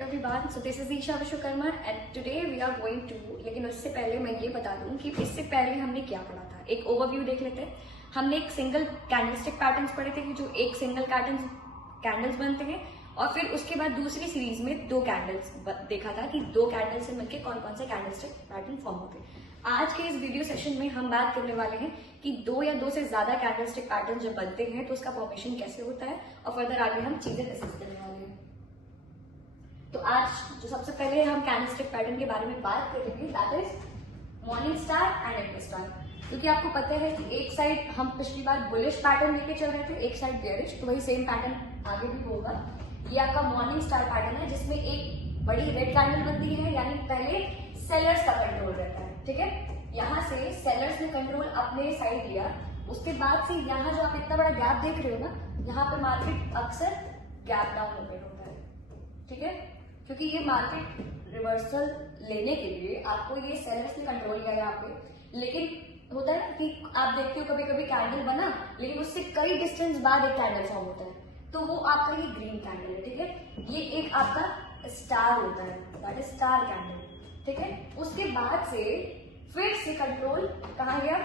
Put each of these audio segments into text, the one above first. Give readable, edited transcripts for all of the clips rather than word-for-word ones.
everyone, so this is Isha Vishwakarma and today we are going to, लेकिन उससे पहले मैं ये बता दूं कि इससे पहले हमने क्या पढ़ा था। एक ओवरव्यू देख लेते हैं। हमने एक सिंगल कैंडलस्टिक पैटर्न्स पढ़े थे कि जो एक सिंगल कैंडल्स बनते हैं, और फिर उसके बाद दूसरी सीरीज में दो कैंडल्स देखा था कि दो कैंडल से मिलकर कौन कौन से कैंडलस्टिक पैटर्न फॉर्म होते हैं। आज के इस वीडियो सेशन में हम बात करने वाले हैं कि दो या दो से ज्यादा कैंडलस्टिक पैटर्न जब बनते हैं तो उसका फॉर्मेशन कैसे होता है, और फर्दर आगे हम चीजें डिस्कस करने वाले हैं। तो आज जो सबसे पहले हम कैंडलस्टिक पैटर्न के बारे में बात करेंगे, that is morning star and evening star. क्योंकि आपको पता है कि एक साइड हम पिछली बार बुलिश पैटर्न लेके चल रहे थे, एक साइड बेयरिश, तो वही सेम पैटर्न आगे भी होगा। ये आपका मॉर्निंग स्टार पैटर्न है जिसमें एक बड़ी रेड कैंडल बनती है, यानी पहले सेलर्स का कंट्रोल रहता है। ठीक है, यहाँ से सेलर्स ने कंट्रोल अपने साइड लिया, उसके बाद से यहाँ जो आप इतना बड़ा गैप देख रहे हो ना, यहाँ पे मार्केट अक्सर गैप डाउन ओपन होता है। ठीक है, क्योंकि ये मार्केट रिवर्सल लेने के लिए आपको ये सेलर्स ने कंट्रोल किया यहाँ पे। लेकिन होता है कि आप देखते हो कभी कभी कैंडल बना, लेकिन उससे कई डिस्टेंस बाद एक कैंडल फॉर्म होता है, तो वो आपका ये ग्रीन कैंडल है। ठीक है, ये एक आपका स्टार होता है, दैट इज स्टार कैंडल। ठीक है, उसके बाद से फिर से कंट्रोल कहाँ गया,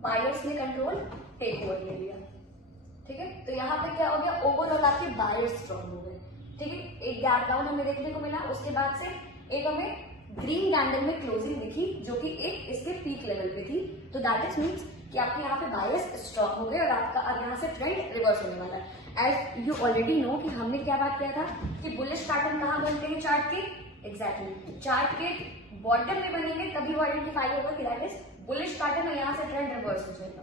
बायर्स ने कंट्रोल टेक ओवर ले लिया। ठीक है, तो यहाँ पे क्या हो गया, ओवरऑल आपके बायर्स स्ट्रॉन्ग हो गए। ठीक है, एक गैप डाउन हमें देखने को मिला, उसके बाद से एक हमें ग्रीन कैंडल में क्लोजिंग दिखी जो कि एक इसके पीक लेवल पे थी। तो दैट इज मीन्स कि आपके यहाँ पे बायर्स स्ट्रॉन्ग हो गए और आपका अब यहाँ से ट्रेंड रिवर्स होने वाला है। एज यू ऑलरेडी नो कि हमने क्या बात किया था कि बुलिश पैटर्न कहाँ बनते हैं चार्ट के, एग्जैक्टली चार्ट के बॉटम में बनेंगे, तभी वो आइडेंटिफाई होगा कि दैट इज बुलिश पैटर्न है, यहाँ से ट्रेंड रिवर्स हो जाएगा।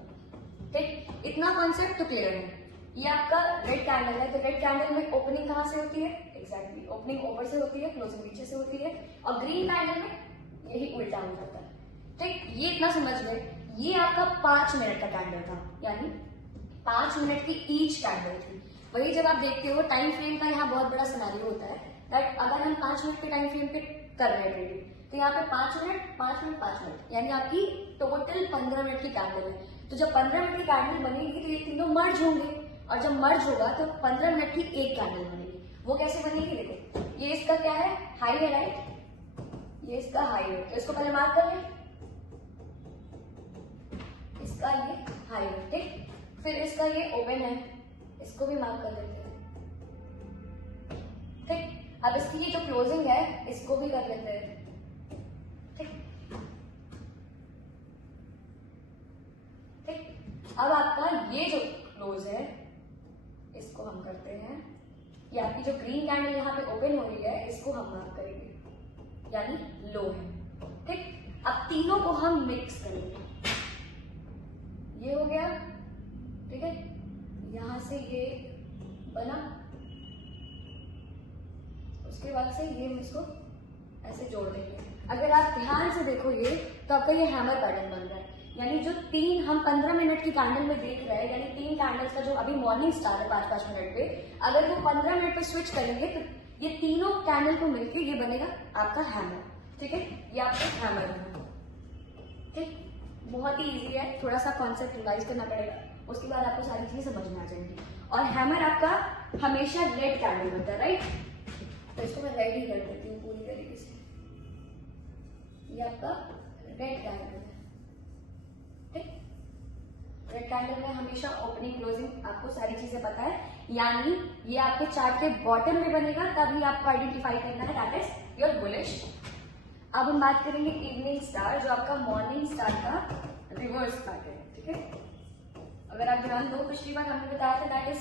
ठीक, इतना कॉन्सेप्ट तो क्लियर है। ये आपका रेड कैंडल है, तो रेड कैंडल में ओपनिंग कहाँ से होती है, एग्जैक्टली ओपनिंग ऊपर से होती है, क्लोजिंग नीचे से होती है, और ग्रीन कैंडल में यही उल्टा हो जाता है। ठीक, ये इतना समझ गए। ये आपका 5 मिनट का कैंडल था, यानी 5 मिनट की ईच कैंडल थी। वही जब आप देखते हो टाइम फ्रेम का यहाँ बहुत बड़ा सिनेरियो होता है दैट अगर हम 5 मिनट के टाइम फ्रेम पे कर रहे हैं ट्रेडिंग, तो यहाँ पे 5 मिनट 5 मिनट 5 मिनट, यानी आपकी टोटल 15 मिनट की कैंडल है। तो जब 15 मिनट की कैंडल बनेगी तो ये तीनों मर्ज होंगे, और जब मर्ज होगा तो 15 मिनट की एक कैंडल बनेगी। वो कैसे बनेगी, देखो ये इसका क्या है, हाई है, राइट, ये इसका हाई है, तो इसको पहले मार्क कर लें, इसका ये हाई है। ठीक, फिर इसका ये ओपन है, इसको भी मार्क कर लेते हैं। ठीक, अब इसकी ये जो क्लोजिंग है इसको भी कर लेते हैं। ठीक, ठीक, अब आपका ये जो क्लोज है इसको हम करते हैं, ये आपकी जो ग्रीन कैंडल यहाँ पे ओपन हो रही है इसको हम मार्क करेंगे, यानी लो है। ठीक, अब तीनों को हम मिक्स करेंगे, ये हो गया। ठीक है, यहां से ये बना, उसके बाद से ये हम इसको ऐसे जोड़ देंगे। अगर आप ध्यान से देखो ये, तो आपका ये हैमर पैटर्न बन रहा है, यानी जो तीन हम 15 मिनट की कैंडल में देख रहे हैं, यानी 3 कैंडल्स का जो अभी मॉर्निंग स्टार है 5-5 मिनट पे, अगर वो 15 मिनट पे स्विच करेंगे तो ये तीनों कैंडल को मिलकर ये बनेगा आपका हैमर। ठीक है, ये आपका हैमर है। ठीक, बहुत ही इजी है, थोड़ा सा कॉन्सेप्ट रिवाइज करना पड़ेगा, उसके बाद आपको सारी चीजें समझ में आ जाएंगी। और हैमर आपका हमेशा रेड कैंडल बनता है, राइट, तो इसको मैं रेड ही कर देती हूँ पूरी तरीके से। ये आपका रेड कैंडल है। ठीक, रेड कैंडल में हमेशा ओपनिंग क्लोजिंग आपको सारी चीजें पता है, यानी ये आपके चार्ट के बॉटम में बनेगा, तभी आपको आइडेंटिफाई करना है दैट इज योर बुलिश। अब हम बात करेंगे इवनिंग स्टार, जो आपका मॉर्निंग स्टार का रिवर्स पैटर्न है। ठीक है, अगर आप ध्यान दो, पिछली बार हमने बताया था दैट इज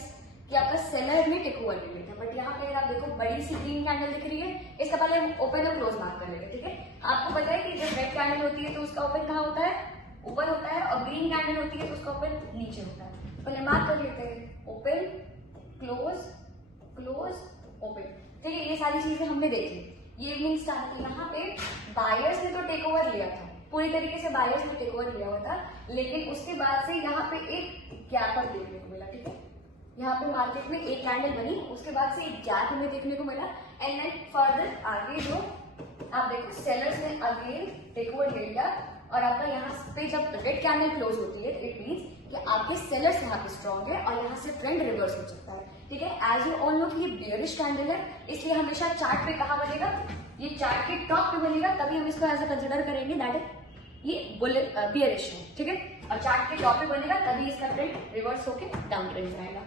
कि आपका सेलर ने टेक ओवर ले लिया था, बट यहाँ पे अगर आप देखो बड़ी सी ग्रीन कैंडल दिख रही है, इसका पहले हम ओपन और क्लोज मार्क कर लेंगे। ठीक है, आपको पता है कि जब रेड कैंडल होती है तो उसका ओपन कहाँ होता है, ऊपर होता है, और ग्रीन कैंडल होती है तो उसका ओपन नीचे होता है। पहले मार्क कर लेते हैं, ओपन क्लोज क्लोज ओपन। ठीक है, ये सारी चीजें हमने देखी। ये इवनिंग स्टार है, यहाँ पे बायर्स ने तो टेक ओवर लिया था, पूरी तरीके से बायर्स ने टेक ओवर लिया हुआ था, लेकिन उसके बाद से यहाँ पे एक गैप देखने को मिला। ठीक है, यहाँ पे मार्केट में एक कैंडल बनी, उसके बाद से एक गैप हमें देखने को मिला, एंड देन फर्दर आगे जो आप देखो सेलर्स ने अगेन टेक ओवर ले लिया, और आपका यहाँ पे जब रेड कैंडल क्लोज होती है इट मीन्स कि आपके सेलर्स यहाँ पे स्ट्रॉन्ग है और यहाँ से ट्रेंड रिवर्स हो सकता है। ठीक है। एज यू ऑल नो कि ये बियरिश कैंडल है, इसलिए हमेशा चार्ट पे कहाँ बनेगा, ये चार्ट के टॉप पे बनेगा, तभी हम इसको एज ए कंसिडर करेंगे दैट इज ये बियरिश है, ठीक है। और चार्ट के टॉप पे बनेगा तभी इसका ट्रेंड रिवर्स होके डाउन ट्रेंड जाएगा,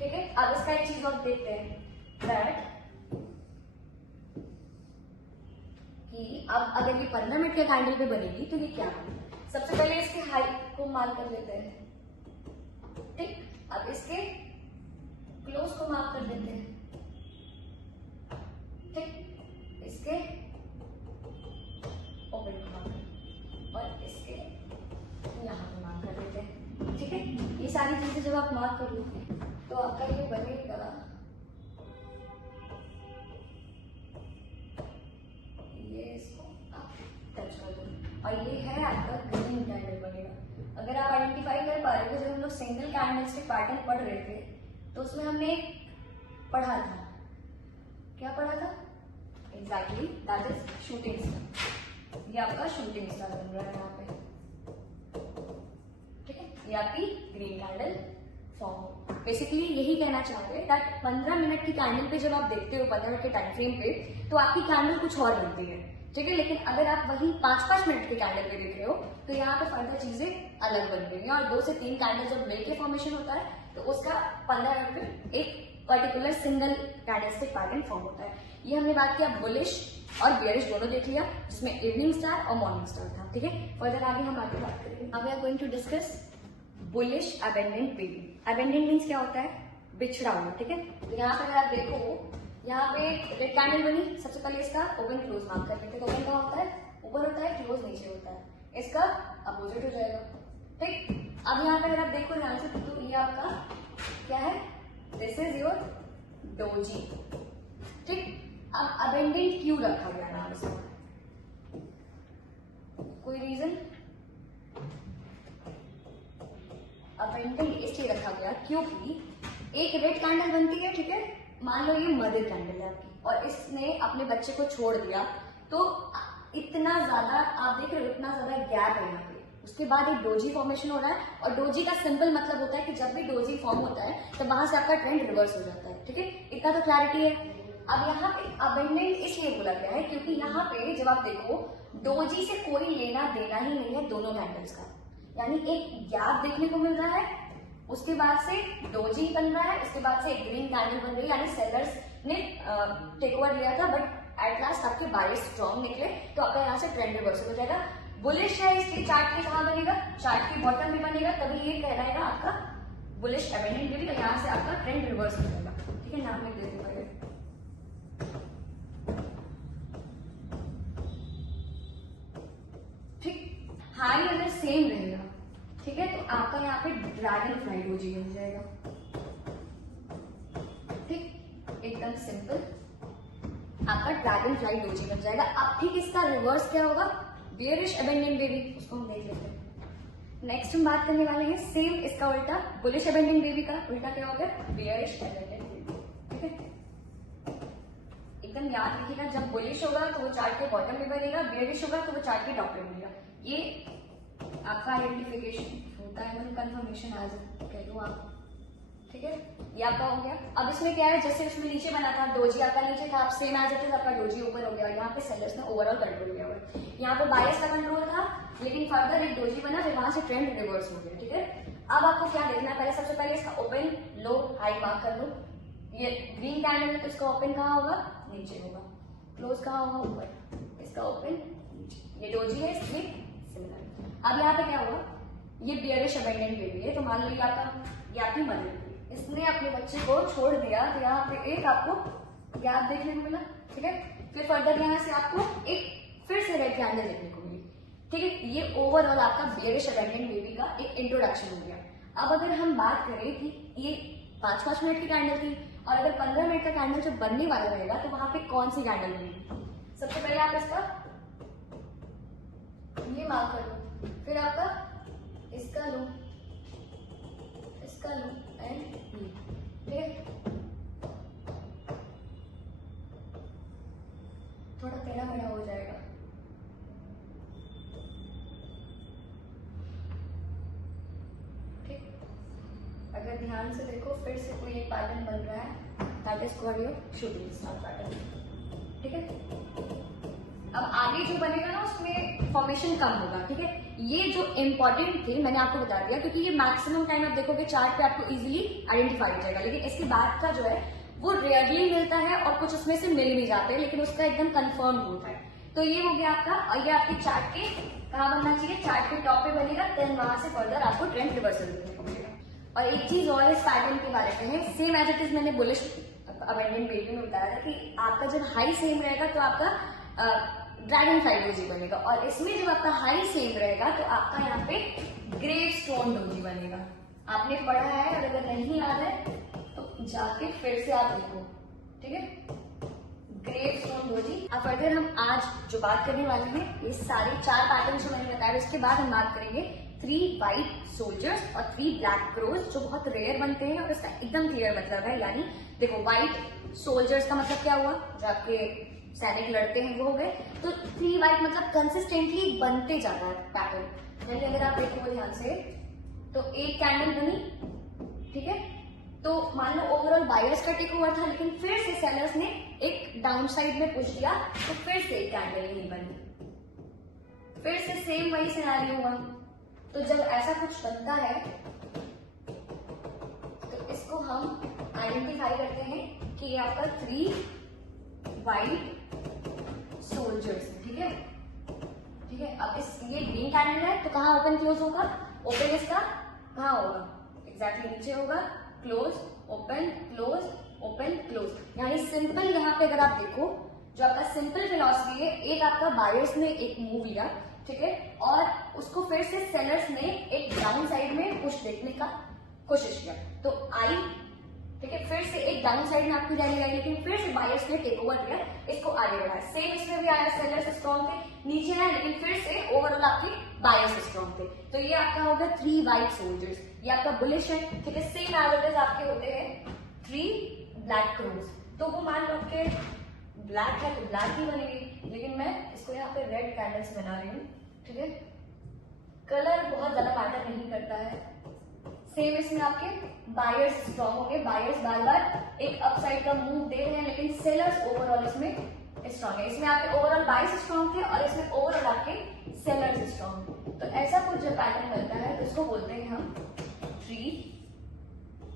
ठीक है। अब इसका एक चीज और देखते हैं दैट कि अब अगर ये 15 मिनट के कैंडल पे बनेगी तो ये क्या है। सबसे पहले इसके हाई को मार्क कर लेते हैं, ठीक। अब इसके क्लोज को मार्क कर देते हैं, ठीक। इसके ओपन को मार्क कर और इसके यहाँ पे मार्क कर देते हैं, ठीक है। ये सारी चीजें जब आप मार्क कर लोगे तो आपका ये बनेगा, ये इसको आप टच कर दो और ये है आपका ग्रीन कैंडल बनेगा। अगर आप आइडेंटिफाई कर पा रहे हो, जब हम लोग सिंगल कैंडलस्टिक पैटर्न पढ़ रहे थे तो उसमें हमने पढ़ा था, क्या पढ़ा था exactly, that is shooting star. ये आपका शूटिंग स्टार बन रहा है यहाँ पे, ठीक है। ये आपकी ग्रीन कैंडल फॉर्म। बेसिकली यही कहना चाह रहे हैं दैट 15 मिनट की कैंडल पे जब आप देखते हो 15 मिनट के टाइम फ्रेम पे, तो आपकी कैंडल कुछ और बनती है, ठीक है। लेकिन अगर आप वही 5-5 मिनट के कैंडल पे देख रहे हो तो यहाँ पे फर्दर चीजें अलग बन रही है। और 2 से 3 कैंडल जब मिलके फॉर्मेशन होता है तो उसका 15 मिनट में एक particular single candlestick pattern form होता है। ये हमने बात किया बुलिश और बेयरिश दोनों देख लिया, जिसमें इवनिंग स्टार और मॉर्निंग स्टार था, ठीक है। फर्दर आगे हम आगे बात करेंगे। अब we are going to discuss bullish abandoned baby. Abandoned means क्या होता है, बिछड़ा हुआ, ठीक है। तो यहाँ पे अगर आप देखो, यहाँ पे रेड कैंडल बनी, सबसे पहले इसका ओपन क्लोज मार्क कर लेते हैं। तो ओपन कहाँ होता है, ऊपर होता है, क्लोज नीचे होता है, इसका अपोजिट हो जाएगा, ठीक। अब यहाँ पे अगर आप देखो ध्यान से तो ये आपका क्या है, दिस इज योर डोजी, ठीक। अब अबेंडेंट क्यों रखा गया नाम इसका, कोई रीजन? अबेंडेंट इसलिए रखा गया क्योंकि एक रेड कैंडल बनती है, ठीक है। मान लो ये मदर कैंडल है आपकी और इसने अपने बच्चे को छोड़ दिया, तो इतना ज्यादा आप देख रहे हो, इतना ज्यादा गैप है यहाँ पे। उसके बाद एक डोजी फॉर्मेशन हो रहा है और डोजी का सिंपल मतलब होता है कि जब भी डोजी फॉर्म होता है तो वहां से आपका ट्रेंड रिवर्स हो जाता है, ठीक है। इतना तो क्लैरिटी है। अब यहाँ पे अबेंडेंट इसलिए बोला गया है क्योंकि यहाँ पे जब आप देखो डोजी से कोई लेना देना ही नहीं है दोनों कैंडल्स का, यानी एक गैप देखने को मिल रहा है, उसके बाद से डोजी बन रहा है, उसके बाद से एक ग्रीन कैंडल बन रही है, यानी सेलर्स ने टेक ओवर लिया था बट एट लास्ट आपके बायर्स स्ट्रॉन्ग निकले, तो आपका यहाँ से ट्रेंड रिवर्सल हो जाएगा। बुलिश है इसलिए चार्ट के कहाँ बनेगा, चार्ट के बॉटम में बनेगा, तभी ये कहलाएगा आपका बुलिश अबेंडेंट बेबी। तो यहाँ से आपका ट्रेंड रिवर्स हो जाएगा, ठीक है। नाम लिख देते हैं, ठीक। हाई अगर सेम रहेगा, ठीक है, तो आपका यहाँ पे ड्रैगन फ्लाई डोजी बन जाएगा, ठीक। एकदम सिंपल आपका ड्रैगन फ्लाई डोजी बन जाएगा। अब ठीक इसका रिवर्स क्या होगा, बेयरिश अबेंडेंट बेबी, उसको हम देख लेते हैं। नेक्स्ट हम बात करने वाले हैं सेम इसका उल्टा, बुलिश अबेंडेंट बेबी का उल्टा क्या होगा, बेयरिश अबेंडेंट बेबी, ठीक है। एकदम याद रखिएगा, जब बुलिश होगा तो वो चार्ट के बॉटम में बनेगा, बेयरिश होगा तो वो चार्ट के टॉप पे बनेगा। ये आपका आइडेंटिफिकेशन होता है, मतलब कंफर्मेशन एज कह लो आप, ठीक है। ये आपका हो गया। अब इसमें क्या है, जैसे उसमें नीचे बना था डोजी आपका नीचे था, आप सेम एज इट इज आपका डोजी ऊपर हो गया। यहाँ पे सेलर्स ने ओवरऑल कंट्रोल किया हुआ है, यहाँ पे बायर्स का कंट्रोल था, लेकिन फर्दर एक डोजी बना, फिर वहां से ट्रेंड रिवर्स हो गया, ठीक है। अब आपको क्या देखना है, पहले सबसे पहले इसका ओपन लो हाई मार्क कर लो। ये ग्रीन कैंडल है तो इसका ओपन कहाँ होगा, नीचे होगा, क्लोज कहाँ होगा, ऊपर, इसका ओपन नीचे। ये डोजी है इसलिए सिमिलर। अब यहाँ पे क्या होगा, ये बेयरिश अबेंडेंट बेबी है, तो मान लो ये आपकी मदर, इसने अपने बच्चे को छोड़ दिया, तो यहाँ पे एक आपको गैप देखने को मिला, ठीक है। फिर फर्दर यहाँ से आपको एक फिर से रेड कैंडल देखने को मिली, ठीक है। ये ओवरऑल आपका बेयरिश अबेंडेंट बेबी का एक इंट्रोडक्शन हो गया। अब अगर हम बात करें कि ये 5-5 मिनट की कैंडल थी और अगर 15 मिनट का कैंडल जब बनने वाला रहेगा तो वहां पे कौन सी कैंडल बनेगी, सबसे पहले आप इसका ये मार्क कर लो, फिर आपका इसका लो, इसका लो एंड ठीक है। थोड़ा टेढ़ा मेढ़ा हो जाएगा, ठीक। अगर ध्यान ध्यान से देखो, फिर से कोई एक पैटर्न बन रहा है, that is called your shooting star pattern. ठीक है, अब आगे जो बनेगा ना उसमें फॉर्मेशन कम होगा। ठीक है, ये जो इंपॉर्टेंट थे मैंने आपको बता दिया, क्योंकि ये मैक्सिमम टाइम आप देखोगे चार्ट पे आपको इजीली आइडेंटिफाई हो जाएगा, लेकिन इसके बाद का जो है वो रेयरली मिलता है और कुछ उसमें से मिल भी जाते हैं, लेकिन उसका एकदम कंफर्म होता है। तो ये हो गया आपका, और ये आपके चार्ट के कहाँ बनना चाहिए, चार्ट के टॉप पे बनेगा, देन वहां से फर्दर आपको ट्रेंड रिवर्सल देखने को मिलेगा। और एक चीज और इस पैटर्न के बारे में है, सेम एज इट इज मैंने बुलिश अबेंडेंट वीडियो में बताया था कि आपका जब हाई सेम रहेगा तो आपका ड्रैगन फ्लाई डोजी बनेगा, और इसमें जब आपका हाई सेम रहेगा तो आपका यहाँ पे ग्रेव स्टोन डोजी बनेगा। आपने पढ़ा है, और अगर नहीं याद है तो जाके फिर से आप देखो। ठीक है, ग्रेव स्टोन डोजी। अब फर्दर हम आज जो बात करने वाले हैं, ये सारे 4 पैटर्न जो मैंने बताया, उसके बाद हम बात करेंगे 3 व्हाइट सोल्जर्स और 3 ब्लैक क्रोज, जो बहुत रेयर बनते हैं और इसका एकदम क्लियर मतलब है। यानी देखो, व्हाइट सोल्जर्स का मतलब क्या हुआ, जो आपके सैनिक लड़ते हैं वो हो गए। तो 3 व्हाइट मतलब कंसिस्टेंटली बनते जा रहा है पैटर्न। यानी अगर आप देखो ध्यान से, तो एक कैंडल बनी, ठीक है, तो मान लो ओवरऑल बायर्स का टेक ओवर था, लेकिन फिर से सेलर्स ने एक डाउन साइड में पुश दिया, तो फिर से एक कैंडल नहीं बनी, फिर से सेम वही सिनेरियो हुआ। तो जब ऐसा कुछ बनता है तो इसको हम आइडेंटिफाई करते हैं कि ये आपका 3 व्हाइट सोल्जर्स। ठीक है, ठीक है। अब ये ग्रीन कैंडल है, तो कहाँ ओपन क्लोज होगा, ओपन इसका कहाँ होगा, एग्जैक्टली नीचे होगा, close open close open close. यानी सिंपल, यहाँ पे अगर आप देखो, जो आपका सिंपल फिलॉसफी है, एक आपका बायर्स ने एक मूव लिया, ठीक है, और उसको फिर से सेलर्स ने एक डाउन साइड में पुश देखने का कोशिश किया, तो आई, ठीक है, फिर से एक डाउन साइड में आपकी रैली आई, लेकिन फिर से बायर्स ने टेक ओवर किया, इसको आगे बढ़ाया। सेम इसमें भी आया, सेलर्स स्ट्रॉन्ग थे, नीचे आया, लेकिन फिर से ओवरऑल आपके बायर्स स्ट्रॉन्ग थे। तो ये आपका होगा 3 व्हाइट सोल्जर्स, ये आपका बुलिश है। ठीक है, सेम एवरेज आपके होते हैं 3 ब्लैक क्रोज। तो वो मान लो के ब्लैक है तो ब्लैक ही बनेगी, लेकिन मैं इसको यहाँ पे रेड कैंडल्स बना रही हूँ। ठीक है, कलर बहुत ज्यादा मैटर नहीं करता है। सेम इसमें आपके बायर्स स्ट्रॉन्ग होंगे, बायर्स बार बार एक अपसाइड का मूव दे रहे हैं, लेकिन सेलर्स ओवरऑल इसमें स्ट्रॉन्ग है। इसमें आपके ओवरऑल बायर्स स्ट्रॉन्ग थे और इसमें ओवरऑल आपके सेलर्स स्ट्रॉन्ग। तो ऐसा कुछ जब पैटर्न बनता है तो इसको बोलते हैं हम 3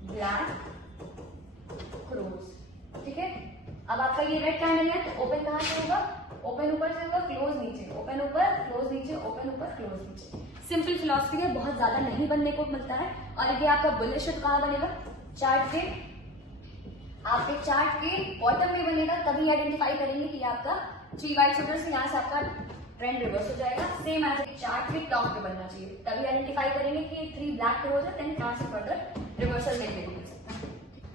ब्लैक क्रोज। ठीक है, अब आपका ये रेड कैंडल है, तो ओपन कहाँ से होगा, ओपन ऊपर से होगा, क्लोज नीचे, ओपन ऊपर क्लोज नीचे, ओपन ऊपर क्लोज नीचे। सिंपल फिलॉसफी है, बहुत ज्यादा नहीं बनने को मिलता है। और ये आपका बुलिश है, तो कहाँ बनेगा, चार्ट के, आपके चार्ट के बॉटम में बनेगा, तभी आइडेंटिफाई करेंगे कि आपका 3 व्हाइट सोल्जर्स, यहाँ से आपका ट्रेंड रिवर्स हो जाएगा। सेम एज चार्ट के टॉप पे बनना चाहिए, तभी आइडेंटिफाई करेंगे कि 3 ब्लैक क्रोज है, देन यहाँ से फर्दर रिवर्सल देखने को मिल सकता है।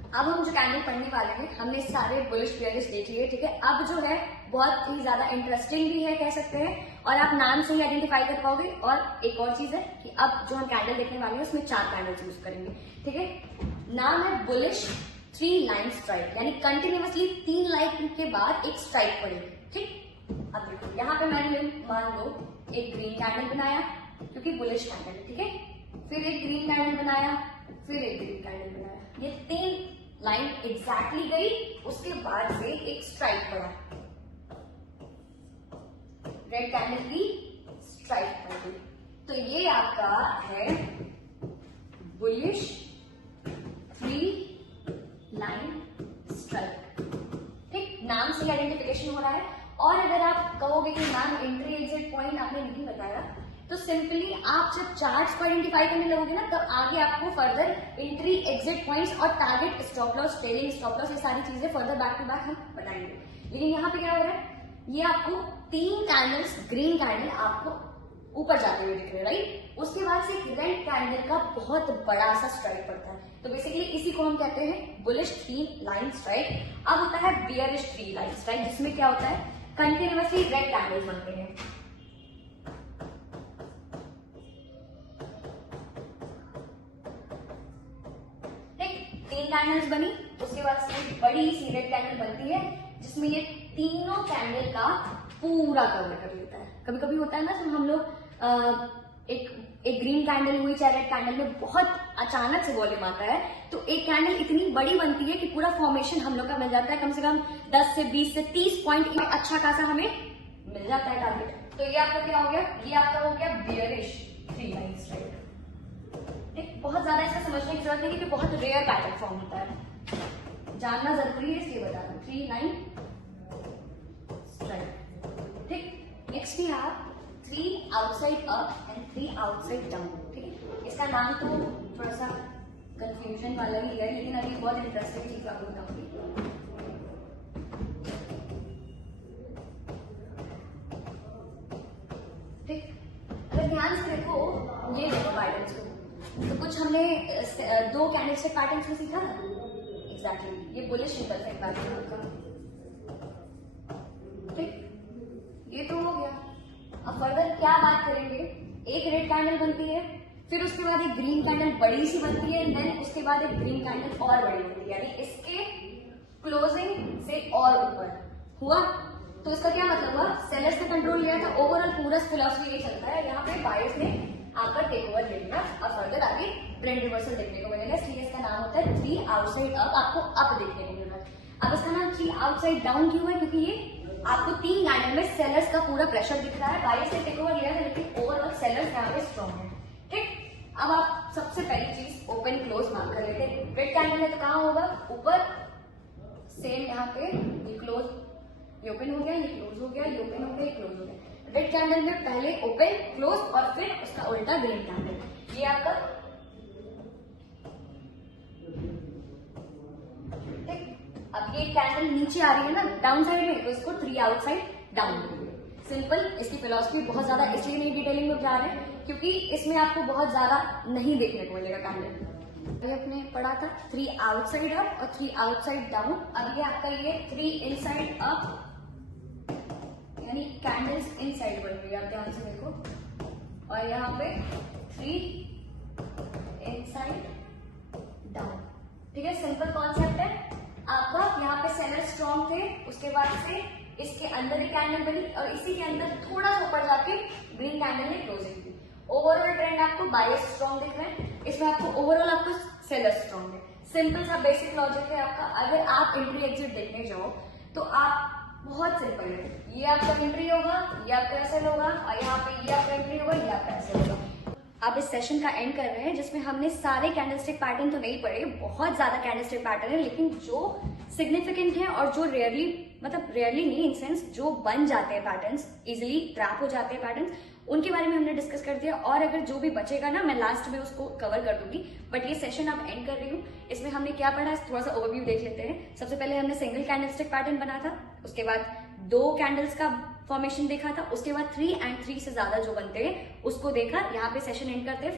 अब हम जो कैंडल पढ़ने वाले हैं, हमने सारे बुलिश बेयरिश देख लिए। ठीक है, अब जो है बहुत ही ज्यादा इंटरेस्टिंग भी है कह सकते हैं, और आप नाम से ही आइडेंटिफाई कर पाओगे। और एक और चीज है कि अब जो हम कैंडल देखने वाले हैं उसमें 4 कैंडल्स यूज करेंगे। ठीक है, नाम है बुलिश 3 लाइन स्ट्राइक, यानी कंटिन्यूअसली 3 लाइन के बाद एक स्ट्राइक पड़ेगी। ठीक, अब देखो यहाँ पे मैंने मान लो एक ग्रीन कैंडल बनाया, क्योंकि बुलिश कैंडल है। ठीक है, फिर एक ग्रीन कैंडल बनाया, फिर एक ग्रीन कैंडल बनाया, ये 3 लाइन एग्जैक्टली गई, उसके बाद से एक स्ट्राइक पड़ा, रेड कैंडल की स्ट्राइक पड़ गई। तो ये आपका है बुलिश 3 लाइन स्ट्राइक। ठीक, नाम से आइडेंटिफिकेशन हो रहा है। और अगर आप कहोगे कि मैम एंट्री एग्जिट पॉइंट आपने नहीं बताया, तो सिंपली आप जब चार्ट्स को आइडेंटिफाई करने लगोगे ना, तब आगे आपको फर्दर एंट्री एग्जिट पॉइंट्स और target stop loss, trailing stop loss, ये सारी चीजें फर्दर बैक टू बैक हम बताएंगे। लेकिन यहाँ पे क्या हो रहा है, ये आपको 3 कैंडल्स ग्रीन कैंडल आपको ऊपर जाते हुए दिख रहे हैं, राइट। उसके बाद से एक रेड कैंडल का बहुत बड़ा सा स्ट्राइक पड़ता है, तो बेसिकली इसी को हम कहते हैं बुलिश 3 लाइन स्ट्राइक। अब होता है बियरिश 3 लाइन स्ट्राइक, जिसमें क्या होता है, कंटिन्यूअसली रेड कैंडल्स बनते हैं। ठीक, 3 कैंडल्स बनी, उसके बाद से बड़ी सी रेड कैंडल बनती है, जिसमें ये तीनों कैंडल का पूरा कवर कर लेता है। कभी कभी होता है ना, जब हम लोग एक एक ग्रीन कैंडल हुई चाहे रेड कैंडल में बहुत अचानक से वॉल्यूम आता है, तो एक कैंडल इतनी बड़ी बनती है कि पूरा फॉर्मेशन हम लोग का मिल जाता है। कम से कम 10 से 20 से 30 पॉइंट में अच्छा खासा हमें मिल जाता है टारगेट। तो ये आपका क्या हो गया, ये आपका हो गया बियरिश 3 लाइन स्ट्राइक। एक बहुत ज्यादा इसका समझने की जरूरत नहीं क्योंकि बहुत रेयर पैटर्न फॉर्म होता है, जानना जरूरी है इसलिए बता रहा हूं। 3 लाइन स्ट्राइक। ठीक, next we have 3 outside up and 3 outside down. ठीक है, इसका नाम तो थोड़ा सा कंफ्यूजन वाला ही है, लेकिन अभी बहुत इंटरेस्टिंग चीज आपको बताऊंगी। ठीक, अगर ध्यान से देखो, ये देखो पैटर्न्स को, तो कुछ हमने 2 कैंडलस्टिक पैटर्न्स में सीखा था। एग्जैक्टली, ये बुलिश इंटरसेक्ट पैटर्न आपका। ठीक, ये तो हो गया। अब फर्दर क्या बात करेंगे, एक रेड कैंडल बनती है, फिर उसके बाद एक ग्रीन कैंडल बड़ी सी बनती है, देन उसके बाद एक ग्रीन कैंडल और बड़ी बनती है, यानी इसके क्लोजिंग से और ऊपर हुआ। तो इसका क्या मतलब हुआ, सेलर्स ने कंट्रोल लिया था, ओवरऑल पूरा फिलॉसफी ये चलता है, यहाँ पे बायर्स ने आकर टेक ओवर ले लिया और फर्दर आगे ट्रेंड रिवर्सल देखने को मिलेगा, इसलिए इसका नाम होता है 3 आउटसाइड अप। आपको अप देखने को मिल रहा है। अब इसका नाम 3 आउटसाइड डाउन क्यों है, क्योंकि ये आपको 3 कैंडल में सेलर्स का पूरा प्रेशर दिख रहा है, बायर्स ने टेक ओवर लिया है, लेकिन ओवरऑल सेलर्स यहाँ पे स्ट्रॉन्ग है। ठीक, अब आप सबसे पहली चीज ओपन क्लोज मार्क कर लेते हैं। रेड कैंडल है तो कहाँ होगा, ऊपर, सेम यहाँ पे ये क्लोज, ये ओपन हो गया, ये क्लोज हो गया, ये ओपन हो गया, ये क्लोज हो गया। रेड कैंडल में पहले ओपन क्लोज और फिर उसका उल्टा ग्रीन कैंडल, ये आपका। ठीक, अब ये कैंडल नीचे आ रही है ना डाउन साइड में, तो इसको 3 आउटसाइड डाउन करेंगे। सिंपल, इसकी फिलॉसफी बहुत ज्यादा इसलिए नहीं डिटेलिंग में जा रहे हैं क्योंकि इसमें आपको बहुत ज्यादा नहीं देखने को मिलेगा कैंडल। ये अपने पढ़ा था 3 आउटसाइड अप और 3 आउटसाइड डाउन। अब ये आपका ये 3 इनसाइड अप, यानी कैंडल्स इनसाइड बन रही है, आप ध्यान से देखो, और यहाँ पे 3 इनसाइड डाउन। ठीक है, सिंपल कॉन्सेप्ट है आपका। यहाँ पे सेलर स्ट्रॉन्ग थे, उसके बाद से इसके अंदर एक कैंडल बनी और इसी के अंदर थोड़ा सा ऊपर जाके ग्रीन कैंडल ने क्लोजिंग की। ओवरऑल ट्रेंड आपको बायर्स स्ट्रॉन्ग दिख रहे हैं, इसमें आपको ओवरऑल आपको सेलर स्ट्रॉन्ग है। सिंपल सा बेसिक लॉजिक है आपका। अगर आप एंट्री एग्जिट देखने जाओ तो आप, बहुत सिंपल है, ये आपका एंट्री होगा, ये आपका एसएल होगा, और यहाँ पे ये आपका एंट्री होगा, ये आपका एसएल होगा। आप इस सेशन का एंड कर रहे हैं जिसमें हमने सारे कैंडलस्टिक पैटर्न तो नहीं पढ़े, बहुत ज्यादा कैंडलस्टिक पैटर्न है, लेकिन जो सिग्निफिकेंट है और जो रेयरली, मतलब रेयरली नहीं, इन सेंस जो बन जाते हैं पैटर्न्स, इजिली ट्रैप हो जाते हैं पैटर्न्स, उनके बारे में हमने डिस्कस कर दिया। और अगर जो भी बचेगा ना, मैं लास्ट में उसको कवर कर दूंगी, बट ये सेशन अब एंड कर रही हूँ। इसमें हमने क्या पढ़ा, थोड़ा सा ओवरव्यू देख लेते हैं। सबसे पहले हमने सिंगल कैंडलस्टिक पैटर्न बना था, उसके बाद 2 कैंडल्स का फॉर्मेशन देखा था, उसके बाद 3 एंड 3 से ज्यादा जो बनते हैं उसको देखा। यहाँ पे सेशन एंड करते हैं।